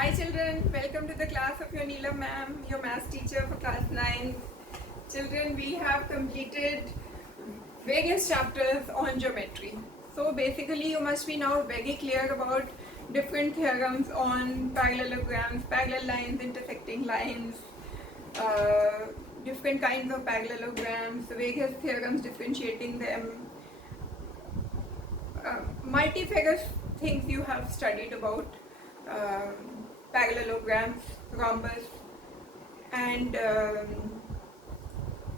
Hi children, welcome to the class of your Neelam ma'am, your maths teacher for class 9. Children, we have completed various chapters on geometry. So basically you must be now very clear about different theorems on parallelograms, parallel lines, intersecting lines, different kinds of parallelograms, various theorems differentiating them, multifarious things you have studied about parallelograms, rhombus, and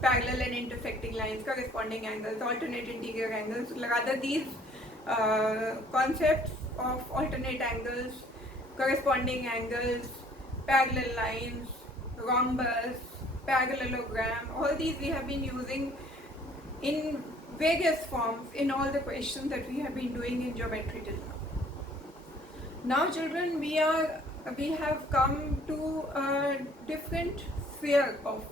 parallel and intersecting lines, corresponding angles, alternate interior angles. Rather, these concepts of alternate angles, corresponding angles, parallel lines, rhombus, parallelogram, all these we have been using in various forms in all the questions that we have been doing in geometry till now. Now children, we have come to a different sphere of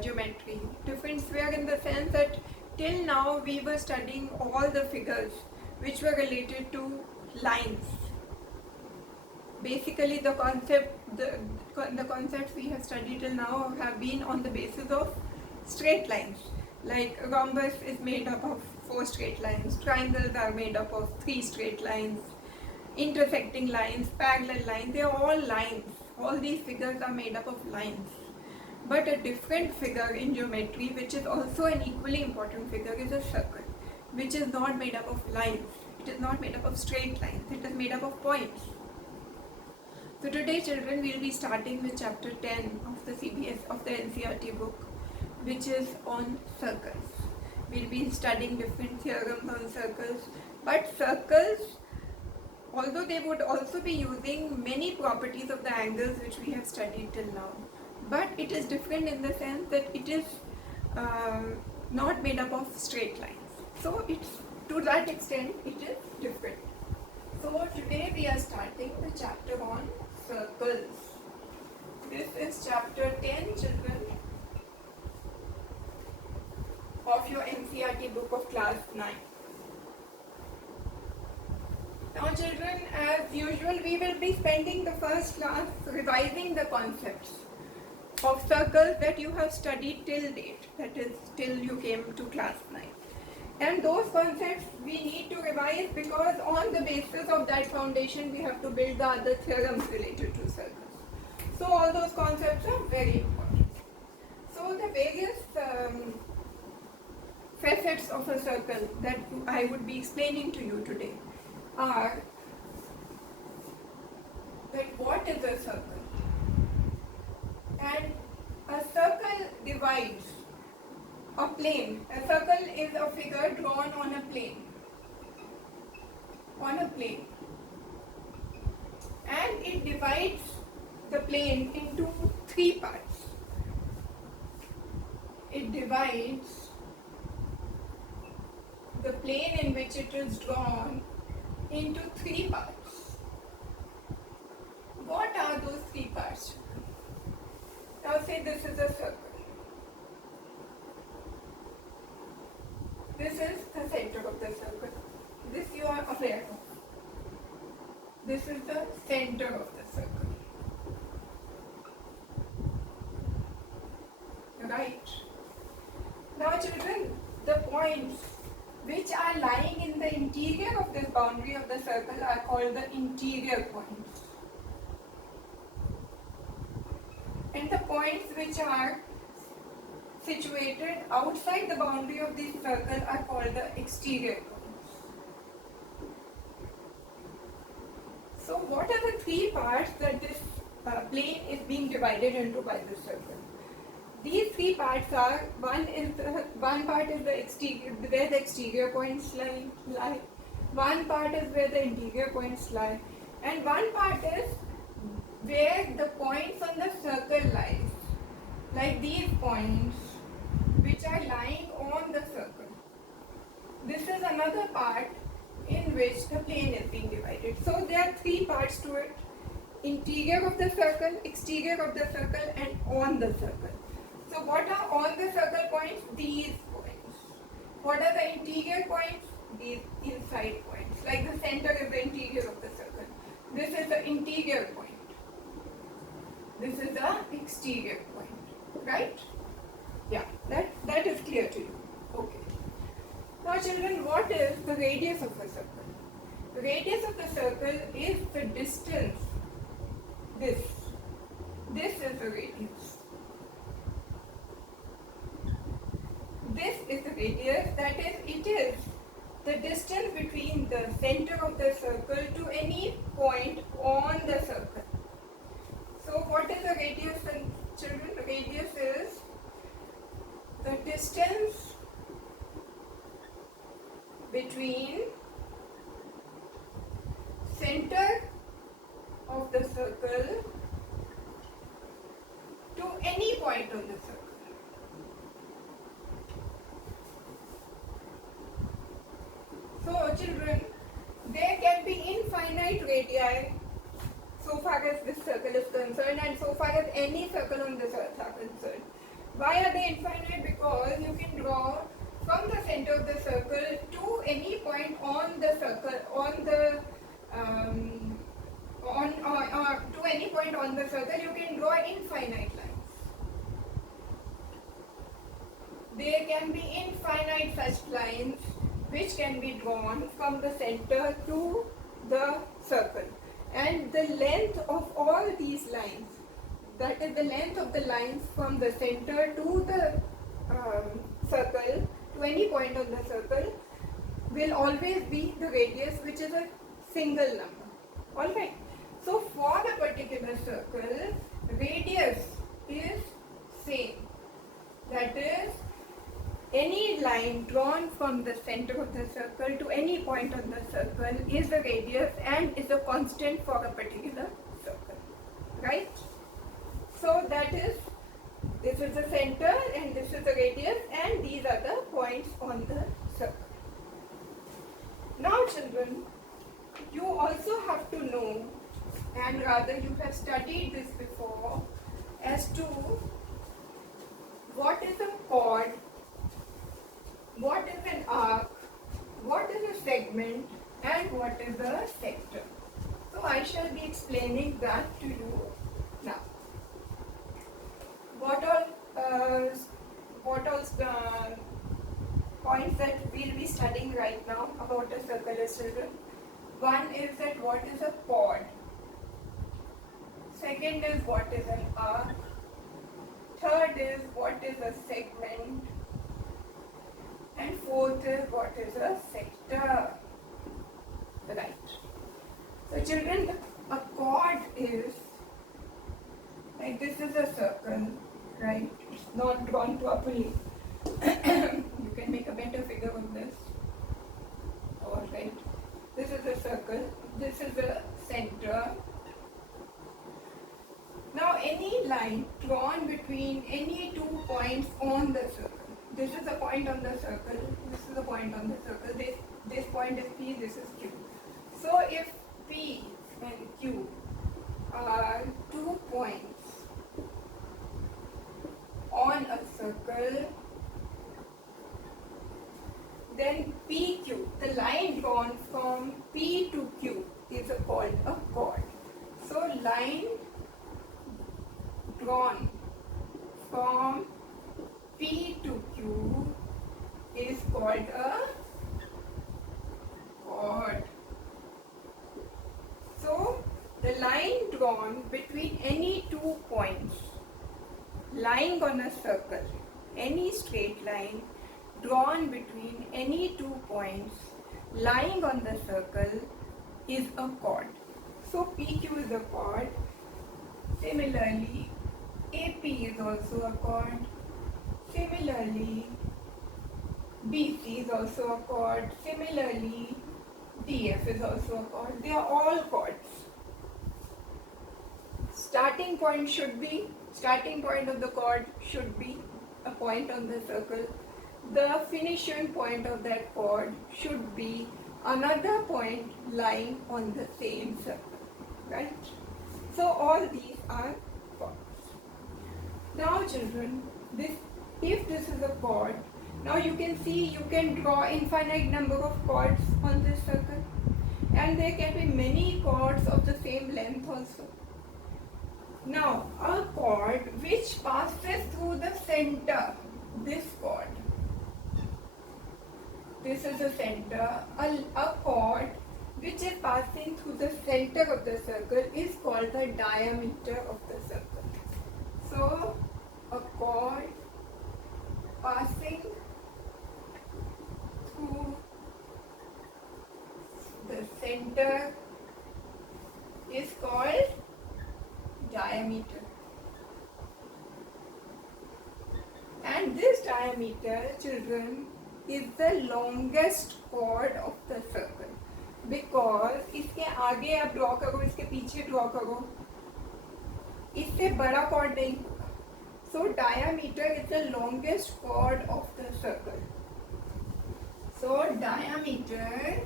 geometry. Different sphere in the sense that till now we were studying all the figures which were related to lines. Basically the concepts we have studied till now have been on the basis of straight lines. Like rhombus is made up of 4 straight lines, triangles are made up of 3 straight lines, intersecting lines, parallel lines, they are all lines. All these figures are made up of lines. But a different figure in geometry, which is also an equally important figure, is a circle, which is not made up of lines. It is not made up of straight lines. It is made up of points. So today, children, we will be starting with chapter 10 of the NCERT book, which is on circles. We will be studying different theorems on circles. But circles, although they would also be using many properties of the angles which we have studied till now, but it is different in the sense that it is not made up of straight lines. So to that extent it is different. So today we are starting the chapter on circles. This is chapter 10, children, of your NCERT book of class 9. Now children, as usual, we will be spending the first class revising the concepts of circles that you have studied till date, that is, till you came to class 9. And those concepts we need to revise because on the basis of that foundation we have to build the other theorems related to circles. So all those concepts are very important. So the various facets of a circle that I would be explaining to you today are that what is a circle? And a circle divides a plane. A circle is a figure drawn on a plane. And it divides the plane into 3 parts. It divides the plane in which it is drawn into 3 parts. What are those 3 parts? Now say this is a circle. This is the center of the circle. This you are aware of. This is the center of the circle. Right. Now children, the points which are lying in the interior of this boundary of the circle are called the interior points. And the points which are situated outside the boundary of this circle are called the exterior points. So what are the 3 parts that this plane is being divided into by this circle? These 3 parts are, one part is the exterior, where the exterior points lie, one part is where the interior points lie, and one part is where the points on the circle lies, like these points which are lying on the circle. This is another part in which the plane is being divided. So there are 3 parts to it: interior of the circle, exterior of the circle, and on the circle. So what are on the circle points? These points. What are the interior points? These inside points. Like the center is the interior of the circle. This is the interior point. This is the exterior point, right? Yeah, that is clear to you. Okay. Now children, what is the radius of a circle? The radius of the circle is the distance. This is the radius. This is the radius, that is, it is the distance between the center of the circle to any point on the circle. So what is the radius, children? The radius is the distance between center of the circle to any point on the circle. So children, there can be infinite radii so far as this circle is concerned and so far as any circle on this earth are concerned. Why are they infinite? Because you can draw from the center of the circle to any point on the circle, to any point on the circle, you can draw infinite lines. There can be infinite such lines which can be drawn from the center to the circle. And the length of all these lines, that is the length of the lines from the center to the circle, to any point on the circle, will always be the radius, which is a single number. Alright. So for the particular circle, radius is same. That is, any line drawn from the center of the circle to any point on the circle is the radius and is a constant for a particular circle. Right? So that is, this is the center and this is the radius and these are the points on the circle. Now children, you also have to know, and rather you have studied this before, as to what is a chord, what is an arc, what is a segment, and what is a sector. So I shall be explaining that to you now. What all points that we'll be studying right now about a circle is, children. One is that what is a chord. Second is what is an arc. Third is what is a segment. And fourth is what is a sector. Right. So children, a chord is, like this is a circle, right? It's not drawn properly. You can make a better figure of this. Alright. This is a circle. This is the center. Now any line drawn between any 2 points on the circle. This is a point on the circle. This is a point on the circle. This point is P. This is Q. So if P and Q are 2 points on a circle, then PQ, the line drawn from P to Q, is called a chord. So line drawn from P to Q is called a chord. So the line drawn between any 2 points lying on a circle, any straight line drawn between any 2 points lying on the circle is a chord. So PQ is a chord. Similarly, AP is also a chord. Similarly, BC is also a chord. Similarly, DF is also a chord. They are all chords. Starting point of the chord should be a point on the circle. The finishing point of that chord should be another point lying on the same circle, right? So all these are chords. Now children, if this is a chord, now you can see you can draw infinite number of chords on this circle, and there can be many chords of the same length also. Now, a chord which passes through the center, this chord, this is the center, a chord which is passing through the center of the circle is called the diameter of the circle. So, a chord passing through the center is called diameter. And this diameter, children, is the longest chord of the circle. Because इसके आगे आप draw करो, इसके पीछे draw करो, इससे बड़ा chord नहीं होगा. So diameter is the longest chord of the circle. So diameter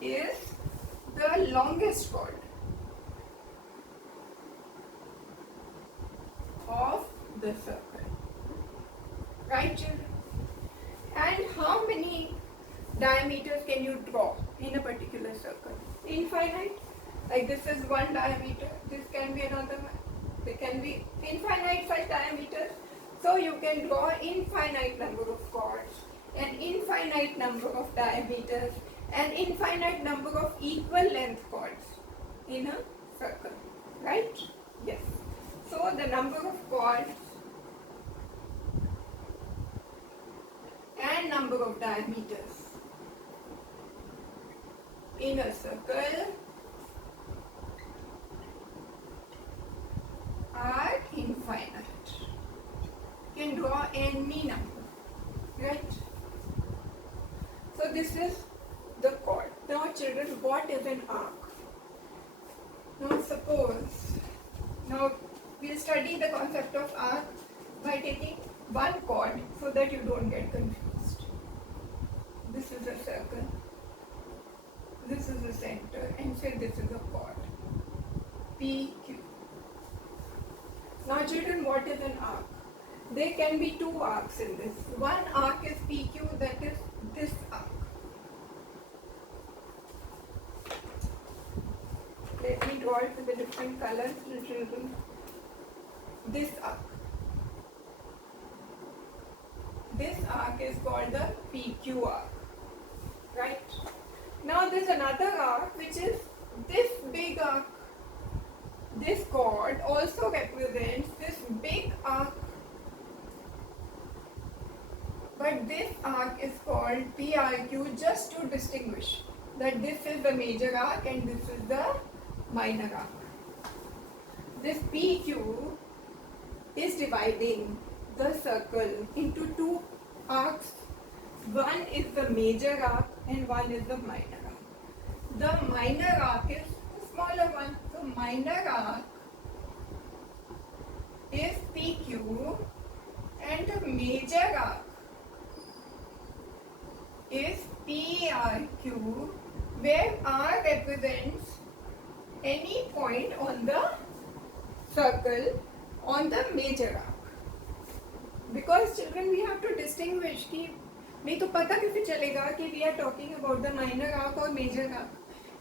is the longest chord of the circle. Right, children? And how many diameters can you draw in a particular circle? Infinite. Like this is one diameter, this can be another one. There can be infinite such diameters. So you can draw infinite number of chords, an infinite number of diameters, an infinite number of equal length chords in a circle. Right? Yes. So the number of chords and number of diameters in a circle are infinite. You can draw any number, right? So this is the chord. Now children, what is an arc? Now suppose, now we'll study the concept of arc by taking one chord so that you don't get confused. This is a circle, this is the center, and say this is a chord, PQ. Now children, what is an arc? There can be two arcs in this. One arc is PQ, that is this arc. Let me draw it with a different color, children. This arc. This arc is called the PQ arc. Right? Now there's another arc which is this big arc. This chord also represents this big arc. But this arc is called PRQ just to distinguish that this is the major arc and this is the minor arc. This PQ is dividing the circle into two arcs. One is the major arc and one is the minor arc. The minor arc is the smaller one. So minor arc is PQ and the major arc is PRQ, where R represents any point on the circle on the major arc. Because children, we have to distinguish कि नहीं तो पता कैसे चलेगा कि we are talking about the minor arc or major arc.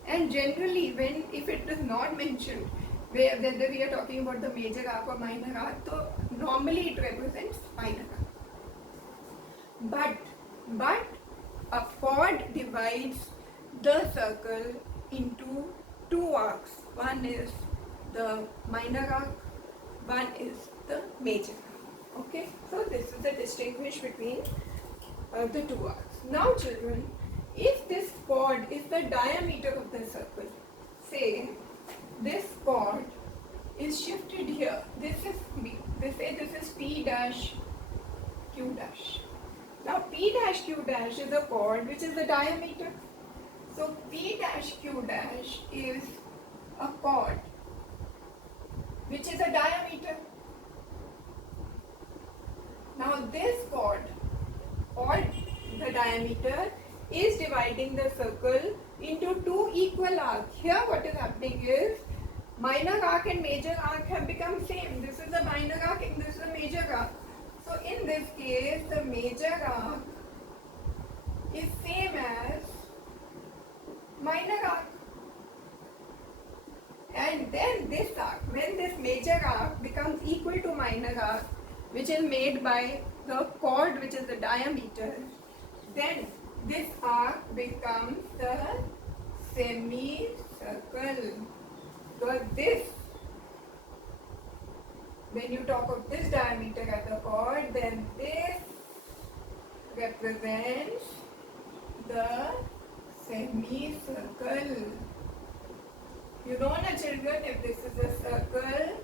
And generally, when if it is not mentioned whether we are talking about the major arc or minor arc, so normally it represents minor arc. But a chord divides the circle into two arcs. One is the minor arc, one is the major arc. Okay, so this is the distinguish between the two arcs. Now children, if this chord is the diameter of the circle, say this chord is shifted here, this is B, say this is P dash Q dash. Now P dash Q dash is a chord which is the diameter. So P dash Q dash is a chord which is a diameter. Now this chord or the diameter is dividing the circle into two equal arcs. Here what is happening is minor arc and major arc have become same. This is the minor arc and this is the major arc. So in this case, the major arc is same as minor arc. And then this arc, when this major arc becomes equal to minor arc, which is made by the chord, which is the diameter, then this arc becomes the semicircle. So this, when you talk of this diameter as a chord, then this represents the semicircle. You know, children, if this is a circle,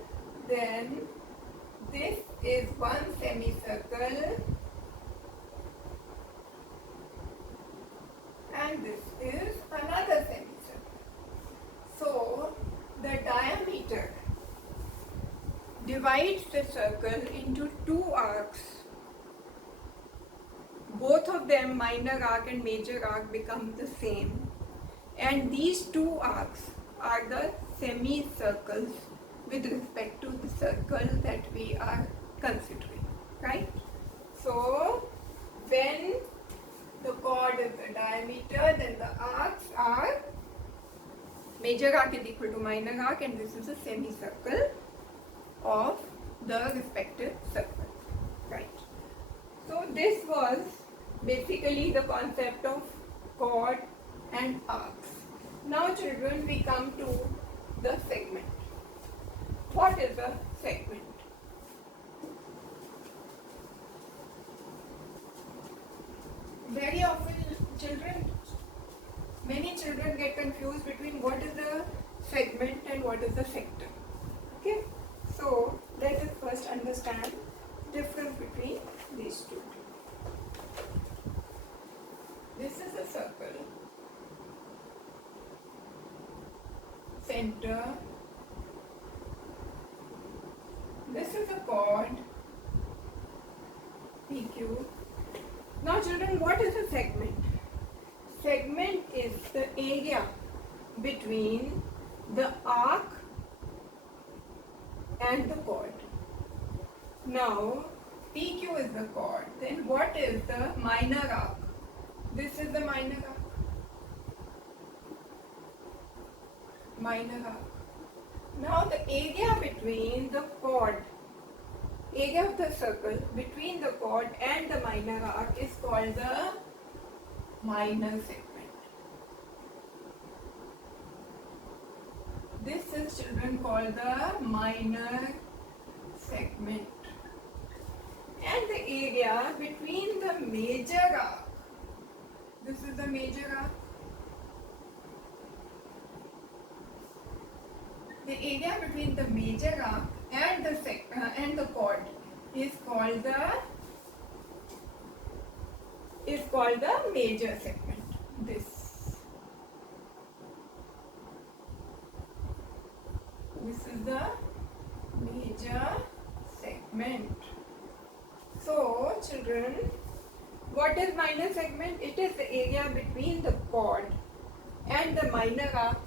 then this is one semicircle and this is another semicircle. So the diameter divides the circle into two arcs. Both of them, minor arc and major arc, become the same. And these two arcs are the semicircles with respect to the circle that we are considering, right? So when the chord is the diameter, then the arcs are, major arc is equal to minor arc, and this is a semicircle of the respective circle, right? So this was basically the concept of chord and arcs. Now children, we come to the segment. What is a segment? Very often many children get confused between what is a segment and what is a sector. Okay, so let us first understand the difference between these two. This is a circle, center, this is a chord, PQ. Now children, what is a segment? Segment is the area between the arc and the chord. Now PQ is the chord, then what is the minor arc? This is the minor arc. Minor arc. Now the area between the chord, area of the circle between the chord and the minor arc is called the minor segment. This is, children, called the minor segment. And the area between the major arc, this is the major arc. The area between the major arc and the chord is called the major segment. This is the major segment. So children, what is minor segment? It is the area between the chord and the minor arc.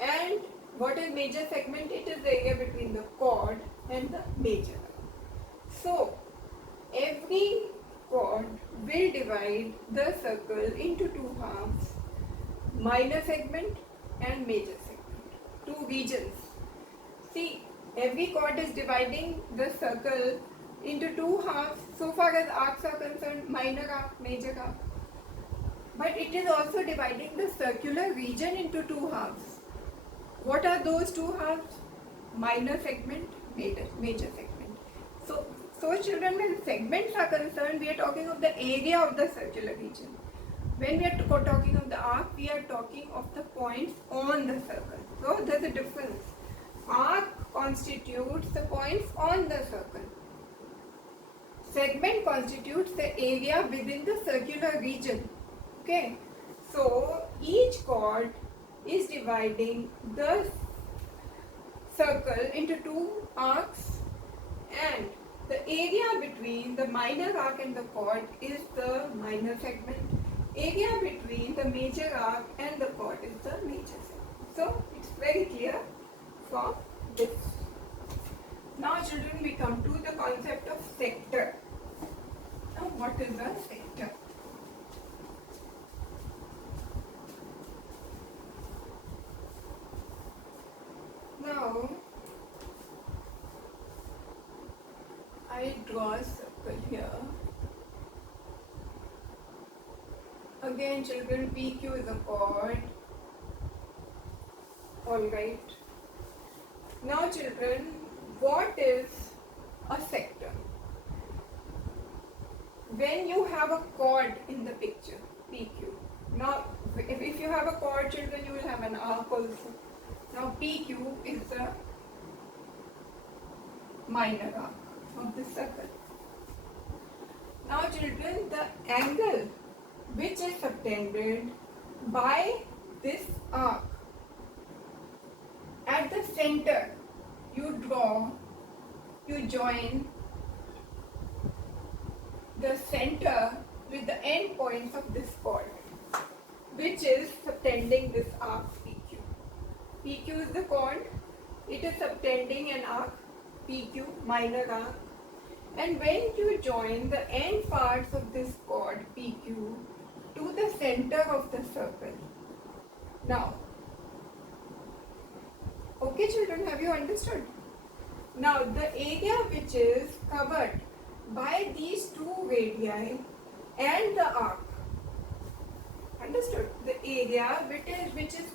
And what is major segment? It is the area between the chord and the major arc. So every chord will divide the circle into two halves, minor segment and major segment, two regions. See, every chord is dividing the circle into two halves so far as arcs are concerned, minor arc, major arc. But it is also dividing the circular region into two halves. What are those two halves? Minor segment, major segment. So children, when segments are concerned, we are talking of the area of the circular region. When we are talking of the arc, we are talking of the points on the circle. So there's a difference. Arc constitutes the points on the circle. Segment constitutes the area within the circular region. Okay. So each chord is dividing the circle into two arcs, and the area between the minor arc and the chord is the minor segment. Area between the major arc and the chord is the major segment. So it's very clear from this. Now children, we come to the concept of sector. Now what is a sector? I draw a circle here. Again children, PQ is a chord. Alright. Now children, what is a sector? When you have a chord in the picture, PQ. Now if you have a chord children, you will have an arc also. Now PQ is the minor arc of the circle. Now children, the angle which is subtended by this arc, at the center you join the center with the end points of this chord, which is subtending this arc PQ. PQ is the chord, it is subtending an arc PQ, minor arc, and when you join the end parts of this chord PQ to the center of the circle. Now, okay children, have you understood? Now the area which is covered by these two radii and the arc, understood? The area which is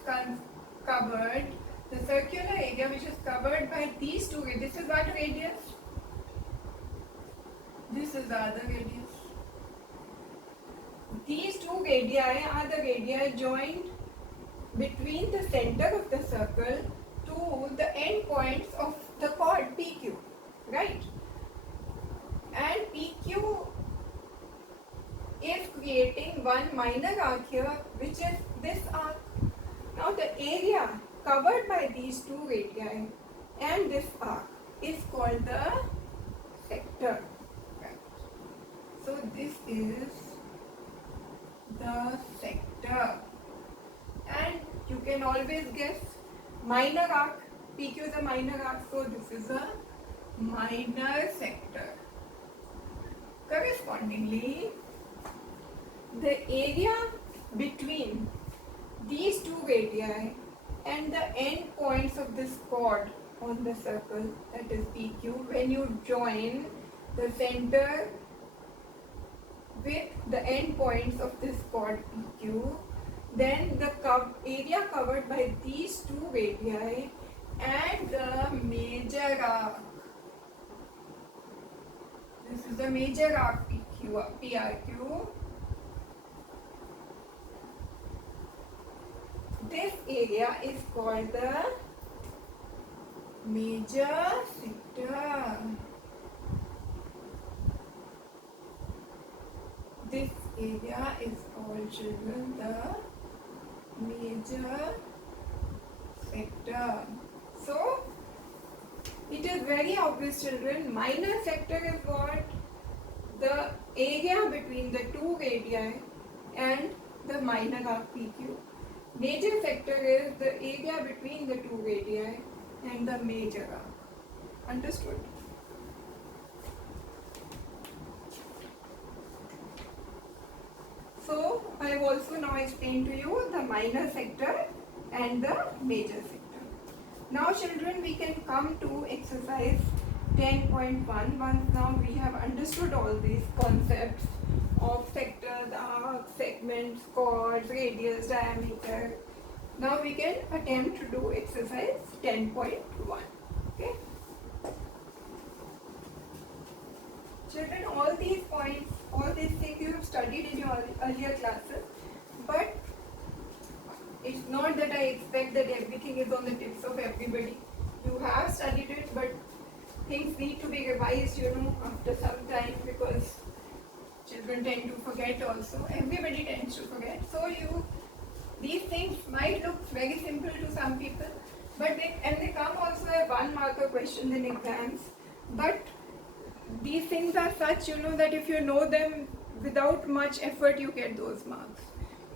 covered, the circular area which is covered by these two radius. This is what radius? This is the other radius. These two radii are the radii joined between the center of the circle to the end points of the chord PQ, right? And PQ is creating one minor arc here, which is this arc. Now the area covered by these two radii and this arc is called the sector. Right. So this is the sector, and you can always guess minor arc. PQ is a minor arc, so this is a minor sector. Correspondingly, the area between these two radii and the end points of this chord on the circle, that is PQ, when you join the center with the end points of this chord PQ, then the area covered by these two radii and the major arc. This is the major arc PRQ. This area is called the major sector. This area is called, children, the major sector. So, it is very obvious, children, minor sector is what? The area between the two radii and the minor arc PQ. Major sector is the area between the two radii and the major arc. Understood? So, I have also now explained to you the minor sector and the major sector. Now children, we can come to exercise 10.1. Once now we have understood all these concepts of sectors, arcs, segments, chords, radius, diameter. Now we can attempt to do exercise 10.1. Okay. Children, all these points, all these things you have studied in your earlier classes, but it's not that I expect that everything is on the tips of everybody. You have studied it, but things need to be revised, after some time, because children tend to forget also. Everybody tends to forget. So these things might look very simple to some people, but they come also as 1 marker questions in exams. But these things are such, that if you know them without much effort, you get those marks.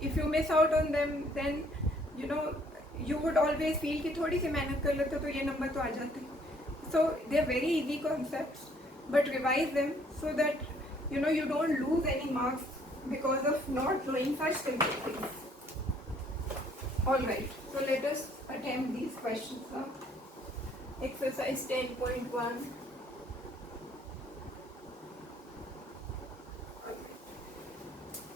If you miss out on them, then you would always feel कि थोड़ी सी मेहनत कर लेते तो ये number तो आ जाते. So they are very easy concepts, but revise them so that you don't lose any marks because of not knowing such simple things. Alright, so let us attempt these questions now. Exercise 10.1.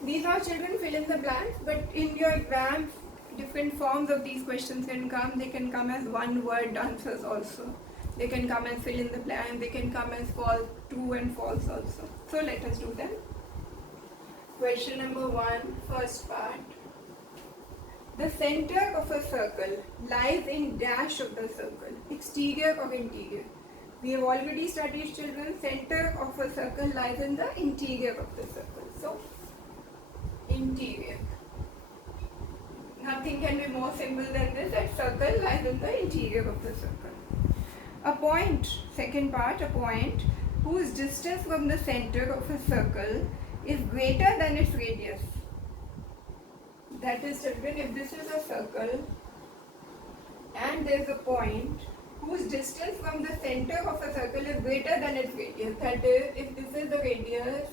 These are children fill in the blanks, but in your exams, different forms of these questions can come. They can come as one word answers also. They can come as fill in the blank. They can come as false, true and false also. So let us do them. Question number 1, first part. The center of a circle lies in dash of the circle, exterior or interior. We have already studied, children, center of a circle lies in the interior of the circle. So, interior. Nothing can be more simple than this, that circle lies in the interior of the circle. A point, second part, a point whose distance from the center of a circle is greater than its radius. That is, children, if this is a circle and there is a point whose distance from the center of a circle is greater than its radius, that is, if this is the radius,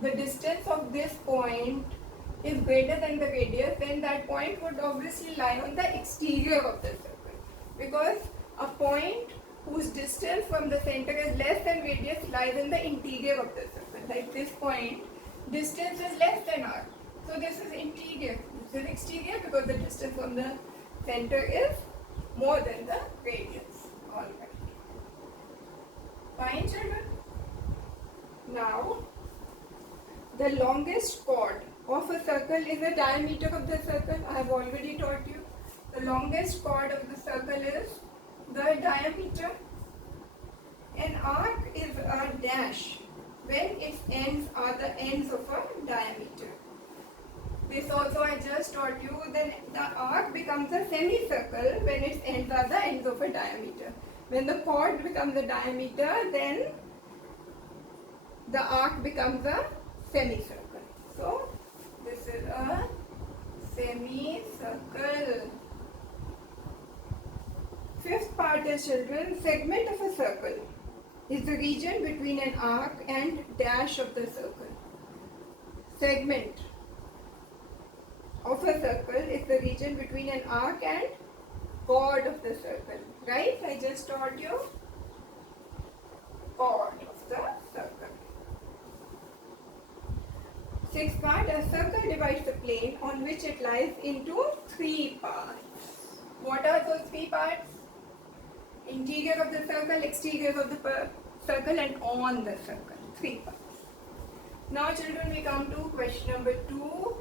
the distance of this point is greater than the radius, then that point would obviously lie on the exterior of the circle, because a point whose distance from the center is less than radius lies in the interior of the circle. Like this point, distance is less than r, so this is interior. This is exterior because the distance from the center is more than the radius. Alright. Fine, children? Now, the longest chord of a circle is the diameter of the circle. I have already taught you. The longest chord of the circle is the diameter. An arc is a dash when its ends are the ends of a diameter. This also I just taught you. Then the arc becomes a semicircle when its ends are the ends of a diameter. When the chord becomes a diameter, then the arc becomes a semicircle. So this is a semicircle. Fifth part is, children, segment of a circle is the region between an arc and dash of the circle. Segment of a circle is the region between an arc and chord of the circle. Right? I just taught you chord of the circle. Sixth part, a circle divides the plane on which it lies into 3 parts. What are those 3 parts? Interior of the circle, exterior of the circle, and on the circle. 3 parts. Now, children, we come to question number 2,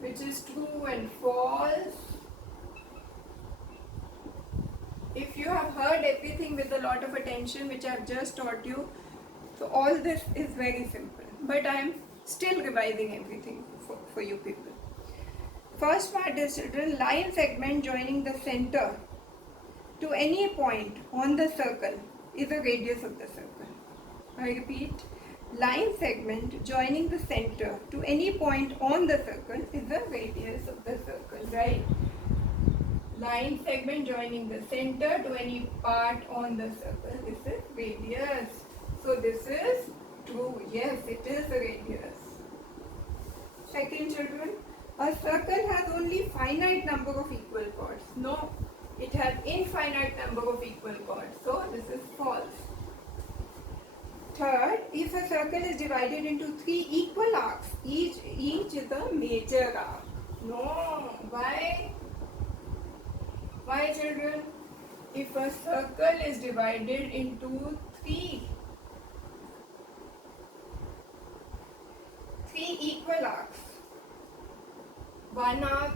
which is true and false. If you have heard everything with a lot of attention, which I have just taught you, so all this is very simple. But I am still revising everything for you people. First part is, children, line segment joining the center to any point on the circle is the radius of the circle. I repeat, line segment joining the center to any point on the circle is the radius of the circle, right? Line segment joining the center to any part on the circle, this is radius. So this is true. Yes, it is a radius. Second, children, a circle has only finite number of equal chords. No, it has infinite number of equal chords. So this is false. Third, if a circle is divided into 3 equal arcs, each is a major arc. No, why? Why, children? If a circle is divided into 3 equal arcs, one arc,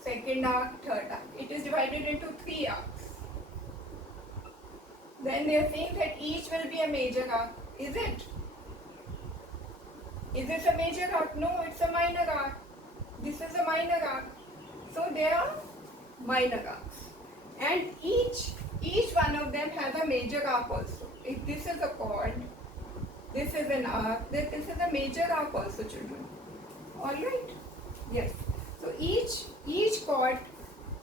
second arc, third arc. It is divided into 3 arcs. Then they are saying that each will be a major arc. Is it? Is this a major arc? No, it's a minor arc. This is a minor arc. So they are minor arcs. And each one of them has a major arc also. If this is a chord, this is an arc, then this is a major arc also, children. Alright? Yes. So each chord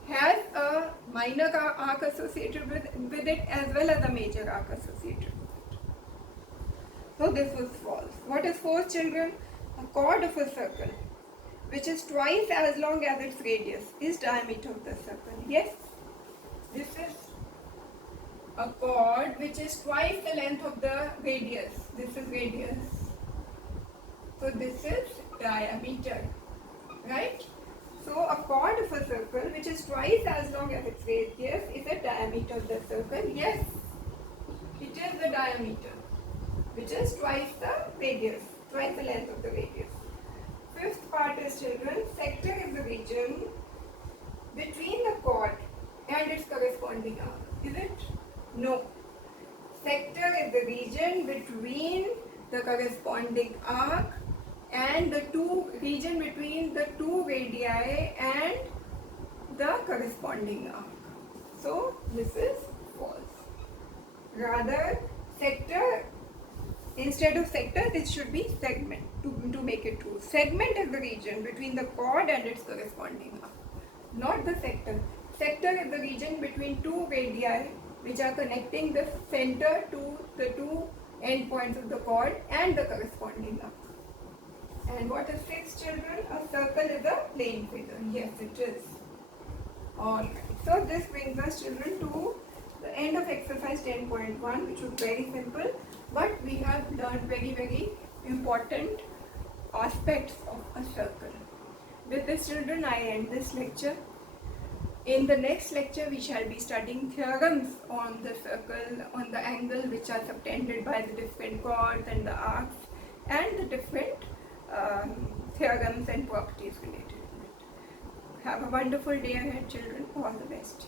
has a minor arc associated with it as well as a major arc associated with it. So this was false. What is fourth, children? A chord of a circle, which is twice as long as its radius, is diameter of the circle. Yes, this is a chord which is twice the length of the radius. This is radius. So this is diameter, right? So a chord of a circle which is twice as long as its radius is the diameter of the circle. Yes, it is the diameter, which is twice the radius, twice the length of the radius. Fifth part is, children, sector is the region between the chord and its corresponding arc. Is it? No. Sector is the region between the corresponding arc and the region between the two radii and the corresponding arc. So this is false. Rather, sector, instead of sector, this should be segment to make it true. Segment is the region between the chord and its corresponding arc, not the sector. Sector is the region between two radii which are connecting the center to the two endpoints of the chord and the corresponding arc. And what is fixed, children? A circle is a plane figure. Yes, it is. Alright. So this brings us, children, to the end of exercise 10.1, which was very simple, but we have learned very, very important aspects of a circle. With this, children, I end this lecture. In the next lecture, we shall be studying theorems on the circle, on the angle which are subtended by the different chords and the arcs, and the different theorems and properties related to it. Have a wonderful day ahead, children. All the best.